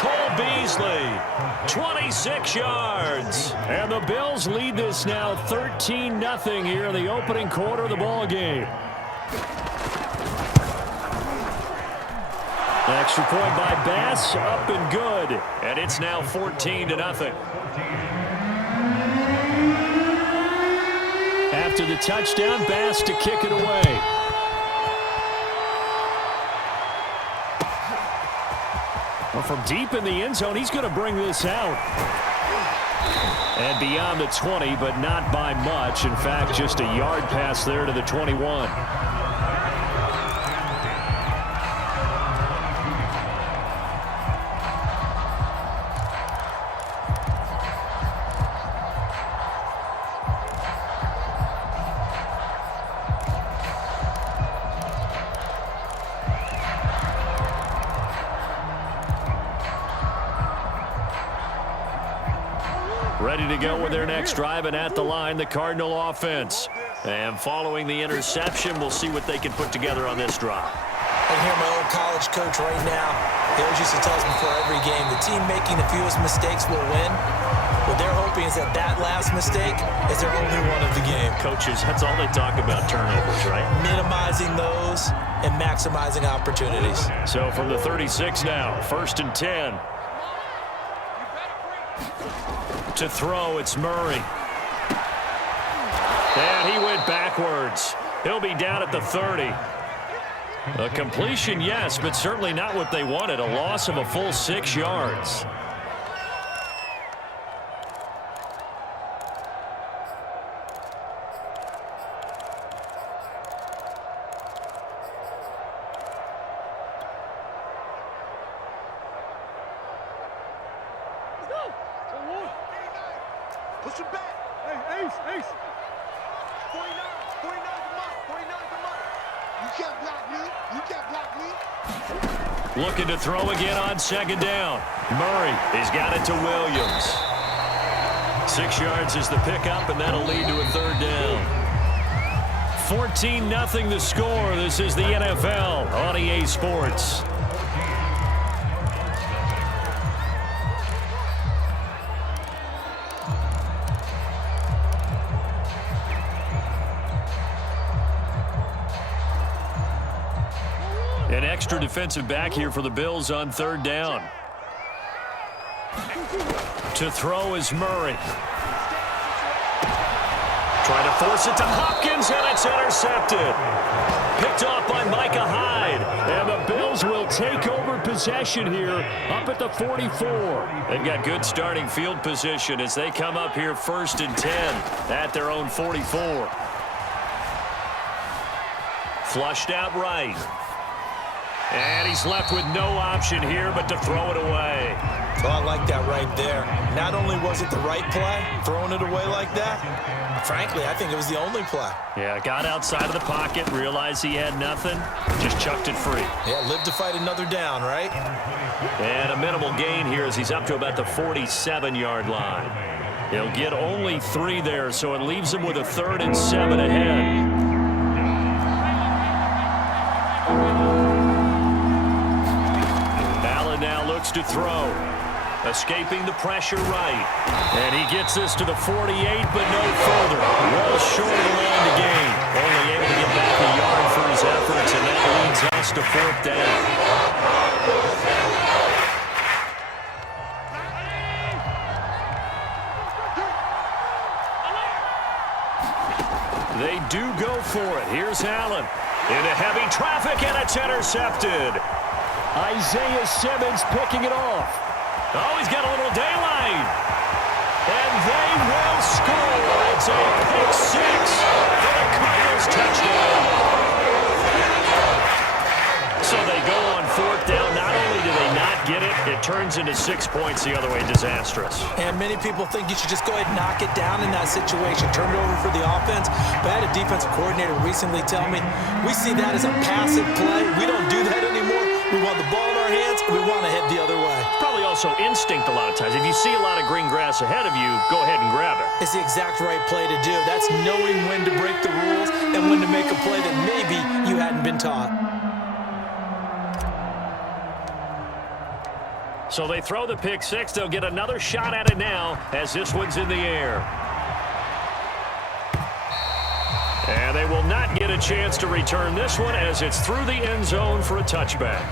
Cole Beasley, 26 yards. And the Bills lead this now 13-0 here in the opening quarter of the ball game. Extra point by Bass, up and good. And it's now 14-0. After the touchdown, Bass to kick it away. Well, from deep in the end zone, he's going to bring this out. And beyond the 20, but not by much. In fact, just a yard pass there to the 21. Ready to go with their next drive, and at the line, the Cardinal offense. And following the interception, we'll see what they can put together on this drive. I can hear my old college coach right now. He always used to tell us before every game, the team making the fewest mistakes will win. What they're hoping is that that last mistake is their only one of the game. Coaches, that's all they talk about, turnovers, right? Minimizing those and maximizing opportunities. So from the 36 now, 1st and 10. To throw, it's Murray. And he went backwards. He'll be down at the 30. A completion, yes, but certainly not what they wanted. A loss of a full 6 yards. Push it back. Hey, Ace, Ace. 49, 49, come on. 49, come on. You can't block me. You can't block me. Looking to throw again on 2nd down. Murray, he's got it to Williams. 6 yards is the pickup, and that'll lead to a 3rd down. 14-0 the score. This is the NFL on EA Sports. An extra defensive back here for the Bills on 3rd down. To throw is Murray. Trying to force it to Hopkins, and it's intercepted. Picked off by Micah Hyde. And the Bills will take over possession here up at the 44. They've got good starting field position as they come up here 1st and 10 at their own 44. Flushed out right. And he's left with no option here but to throw it away. Well, I like that right there. Not only was it the right play, throwing it away like that, frankly, I think it was the only play. Yeah, got outside of the pocket, realized he had nothing, just chucked it free. Yeah, live to fight another down, right? And a minimal gain here as he's up to about the 47-yard line. He'll get only 3 there, so it leaves him with a 3rd and 7 ahead. To throw. Escaping the pressure right. And he gets this to the 48, but no further. Well short of the line to gain. Only able to get back a yard for his efforts, and that leads us to 4th down. They do go for it. Here's Allen. Into heavy traffic, and it's intercepted. Isaiah Simmons picking it off. Oh, he's got a little daylight. And they will score. It's a pick 6 for the Cardinals touchdown. So they go on 4th down. Not only do they not get it, it turns into 6 points the other way. Disastrous. And many people think you should just go ahead and knock it down in that situation. Turn it over for the offense. But I had a defensive coordinator recently tell me, we see that as a passive play. We don't do that anymore. We want the ball in our hands, and we want to head the other way. Probably also instinct a lot of times. If you see a lot of green grass ahead of you, go ahead and grab it. It's the exact right play to do. That's knowing when to break the rules and when to make a play that maybe you hadn't been taught. So they throw the pick six. They'll get another shot at it now as this one's in the air. And they will not get a chance to return this one as it's through the end zone for a touchback.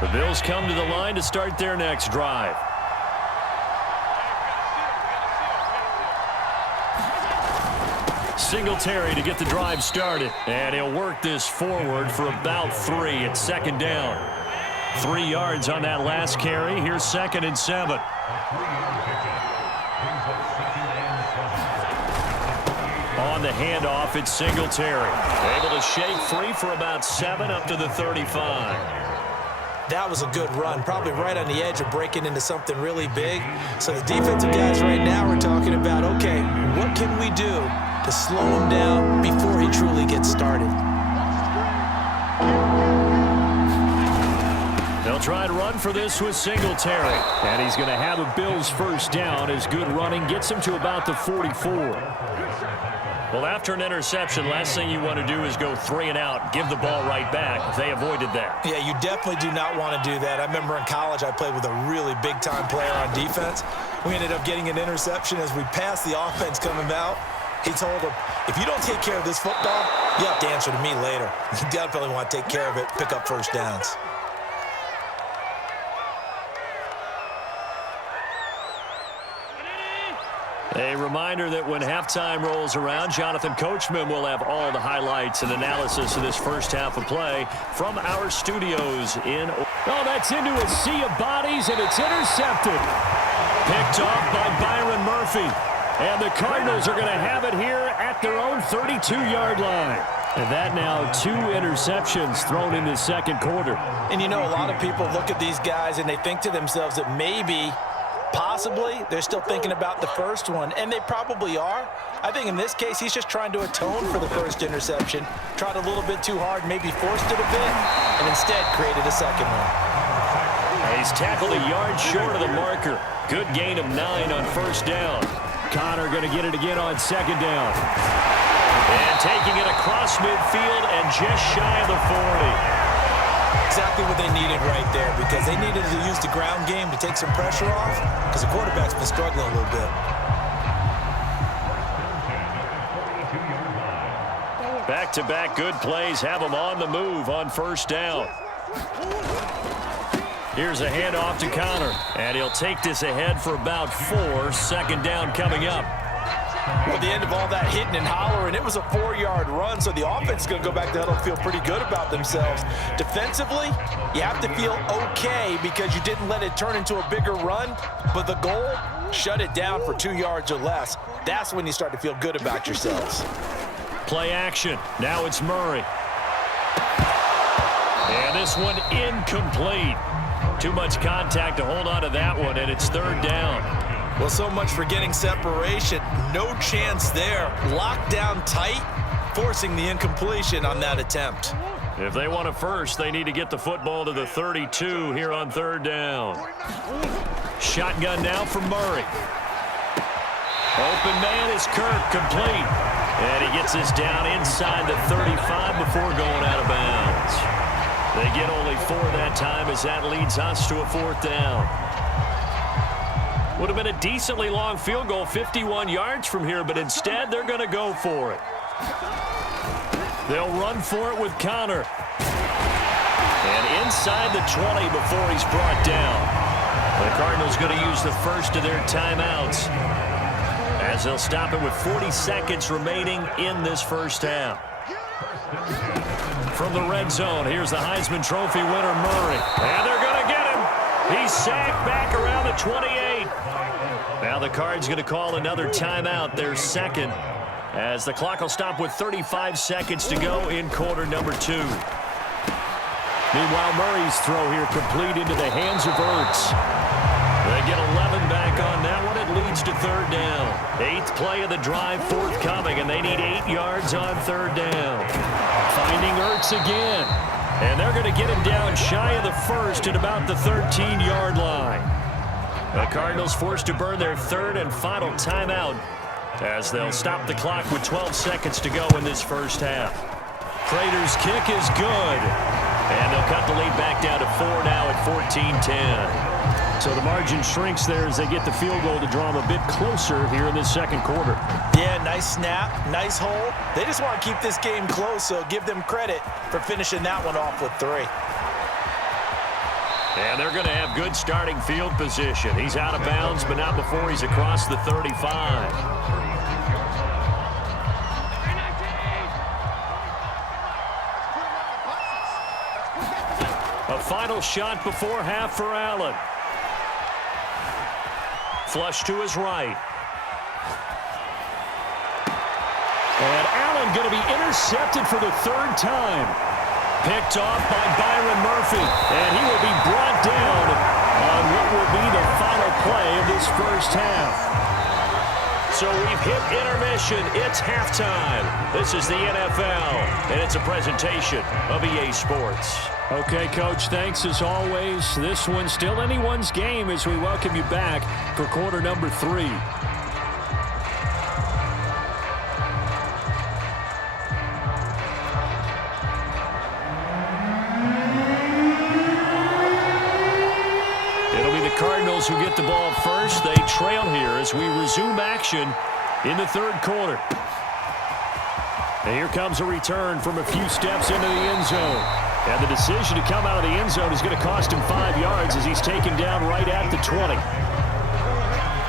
The Bills come to the line to start their next drive. Singletary to get the drive started. And he'll work this forward for about 3 at second down. 3 yards on that last carry. Here's 2nd and 7. On the handoff, it's Singletary. Able to shake free for about 7 up to the 35. That was a good run, probably right on the edge of breaking into something really big. So the defensive guys right now are talking about, okay, what can we do to slow him down before he truly gets started? They'll try to run for this with Singletary. And he's going to have a Bills first down as good running gets him to about the 44. Well, after an interception, last thing you want to do is go 3 and out, give the ball right back. They avoided that. Yeah, you definitely do not want to do that. I remember in college I played with a really big-time player on defense. We ended up getting an interception as we passed the offense coming out. He told him, if you don't take care of this football, you have to answer to me later. You definitely want to take care of it, pick up first downs. A reminder that when halftime rolls around, Jonathan Coachman will have all the highlights and analysis of this first half of play from our studios in... Oh, that's into a sea of bodies, and it's intercepted. Picked off by Byron Murphy. And the Cardinals are going to have it here at their own 32-yard line. And that now 2 interceptions thrown in the second quarter. And you know, a lot of people look at these guys and they think to themselves that maybe... possibly, they're still thinking about the first one, and they probably are. I think in this case, he's just trying to atone for the first interception, tried a little bit too hard, maybe forced it a bit, and instead created a second one. He's tackled a yard short of the marker. Good gain of 9 on first down. Connor going to get it again on second down. And taking it across midfield and just shy of the 40. Exactly what they needed right there, because they needed to use the ground game to take some pressure off, because the quarterback's been struggling a little bit. Back-to-back good plays have them on the move on first down. Here's a handoff to Connor, and he'll take this ahead for about 4. Second down coming up. Well, at the end of all that hitting and hollering, it was a 4-yard run, so the offense is going to go back to huddle and feel pretty good about themselves. Defensively, you have to feel okay because you didn't let it turn into a bigger run, but the goal, shut it down for 2 yards or less. That's when you start to feel good about yourselves. Play action. Now it's Murray. And this one incomplete. Too much contact to hold on to that one, and it's third down. Well, so much for getting separation. No chance there. Locked down tight, forcing the incompletion on that attempt. If they want a first, they need to get the football to the 32 here on third down. Shotgun now for Murray. Open man is Kirk, complete. And he gets this down inside the 35 before going out of bounds. They get only 4 that time as that leads us to a 4th down. Would have been a decently long field goal, 51 yards from here, but instead they're going to go for it. They'll run for it with Connor. And inside the 20 before he's brought down. The Cardinals going to use the first of their timeouts as they'll stop it with 40 seconds remaining in this first half. From the red zone, here's the Heisman Trophy winner, Murray. And they're going to get him. He's sacked back around the 28. Now the Cards going to call another timeout, their second, as the clock will stop with 35 seconds to go in quarter number 2. Meanwhile, Murray's throw here complete into the hands of Ertz. They get 11 back on that one. It leads to third down. 8th play of the drive forthcoming, and they need 8 yards on third down. Finding Ertz again. And they're going to get him down shy of the first at about the 13-yard line. The Cardinals forced to burn their third and final timeout as they'll stop the clock with 12 seconds to go in this first half. Prater's kick is good. And they'll cut the lead back down to 4 now at 14-10. So the margin shrinks there as they get the field goal to draw them a bit closer here in this second quarter. Yeah, nice snap, nice hole. They just want to keep this game close, so give them credit for finishing that one off with 3. And they're going to have good starting field position. He's out of bounds, but not before he's across the 35. A final shot before half for Allen. Flush to his right. And Allen going to be intercepted for the 3rd time. Picked off by Byron Murphy. And he will be brought down on what will be the final play of this first half. So we've hit intermission. It's halftime. This is the NFL, and it's a presentation of EA Sports. Okay, Coach, thanks as always. This one's still anyone's game as we welcome you back for quarter number 3. It'll be the Cardinals who get the ball first. They trail here as we resume action in the 3rd quarter. And here comes a return from a few steps into the end zone. And the decision to come out of the end zone is going to cost him 5 yards as he's taken down right at the 20.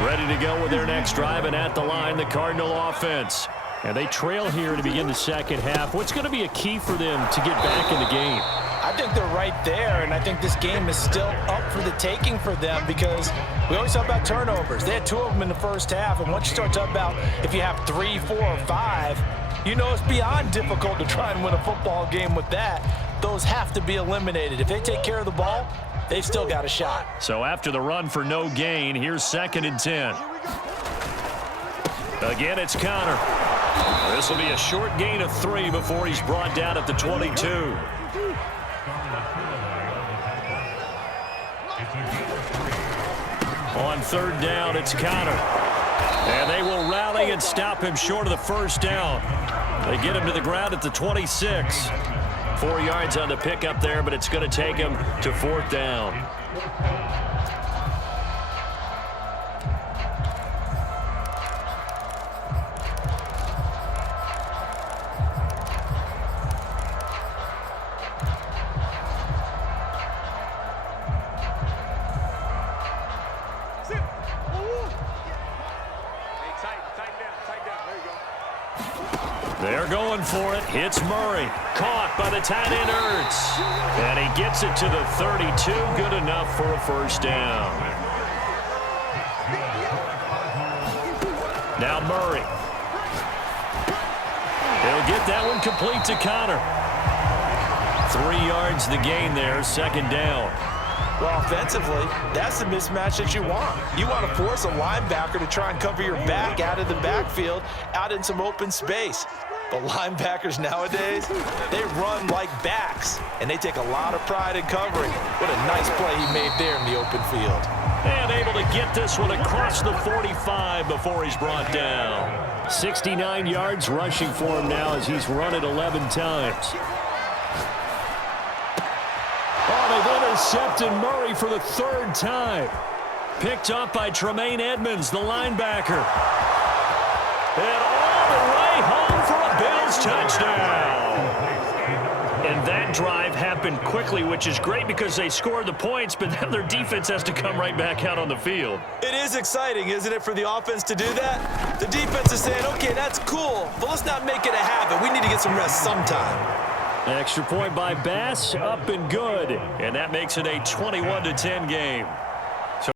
Ready to go with their next drive, and at the line, the Cardinal offense. And they trail here to begin the second half. What's going to be a key for them to get back in the game? I think they're right there, and I think this game is still up for the taking for them because we always talk about turnovers. They had 2 of them in the first half, and once you start talking about if you have 3, 4, or 5, you know it's beyond difficult to try and win a football game with that. Those have to be eliminated. If they take care of the ball, they've still got a shot. So after the run for no gain, here's 2nd and 10. Again, it's Connor. This will be a short gain of 3 before he's brought down at the 22. On 3rd down, it's Connor. And they will rally and stop him short of the first down. They get him to the ground at the 26. 4 yards on the pickup there, but it's going to take him to 4th down. They're going for it. It's Murray. Caught by the tight end, Ertz. And he gets it to the 32. Good enough for a first down. Now Murray. He'll get that one complete to Connor. 3 yards the gain there, 2nd down. Well, offensively, that's the mismatch that you want. You want to force a linebacker to try and cover your back out of the backfield, out in some open space. But linebackers nowadays, they run like backs, and they take a lot of pride in covering. What a nice play he made there in the open field. And able to get this one across the 45 before he's brought down. 69 yards rushing for him now as he's run it 11 times. Oh, they've intercepted Murray for the 3rd time. Picked up by Tremaine Edmonds, the linebacker. And all the way home for a Bills touchdown. And that drive happened quickly, which is great because they scored the points, but then their defense has to come right back out on the field. It is exciting, isn't it, for the offense to do that? The defense is saying, okay, that's cool, but let's not make it a habit. We need to get some rest sometime. Extra point by Bass, up and good. And that makes it a 21-10 game.